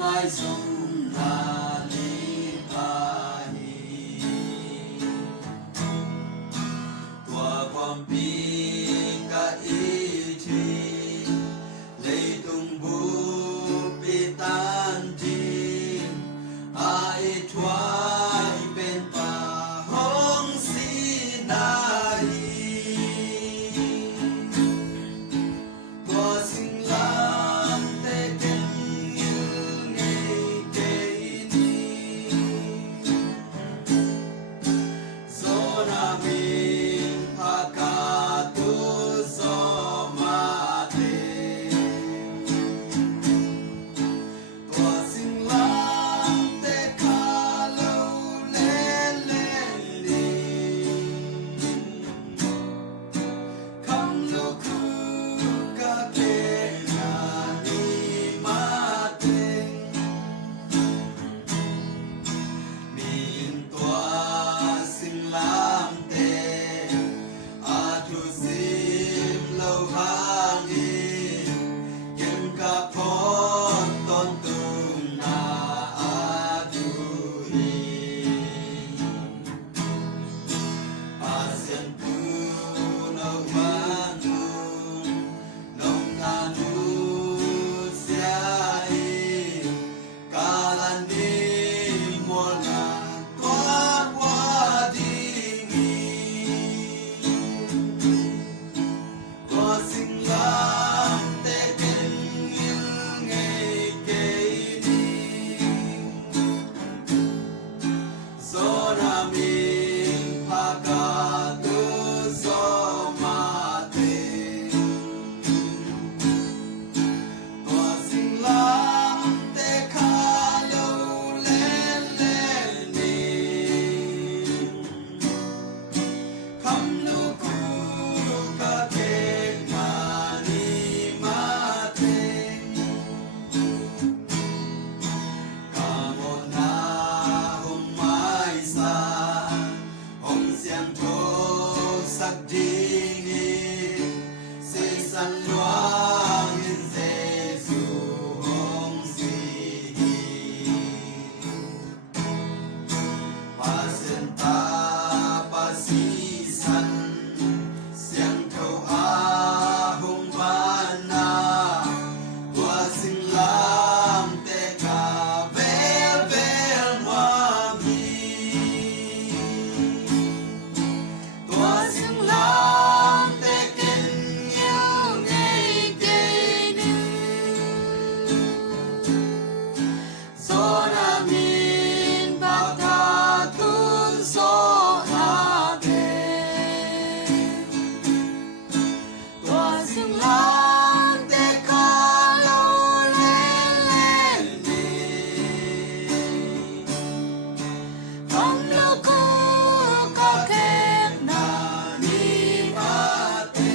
mai dung na li pahi tua quam pi ka iti lei tung bu pi tan di ai tuai pen pa hong si nai tua sing lam te ken như ngày cây đi gió na min pa ka tu gió ma te tua sing lam te ka lâu lên lên đi khăm lu khu ka ke na ni ma te min tua sing lam te a thu sim lâu hang i kem ka phon ton tung na a thu hi ASEAN tu nâu man tu nông na nu sia i kalan di mol na qua ding i tua sing lam te ken như ngày cây đi gió na min pa ka tu gió ma te tua sing lam te ka lâu lên lên đi khăm lu khu ka ke na ni ma te ca một na hôm mai xa hồng xiang thô sắc ding i si san loang in Giêsu hồng si pa sen ta pa si san xiang thâu a hồng ban na tua sing lam te ka vel vel ngoa mi tua sing lam te ken như ngày cây đi gió na min pa ka tun gió na te tua sing lam te ka lâu lên lên đi khăm lu khu ka ke na ni ma te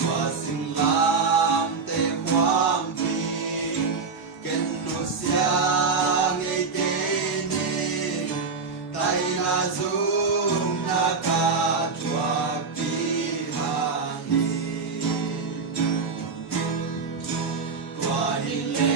tua sing lam te huam pi ken nu sia ngày cây ni tai na zum na ka chua pi ha ni tua hi le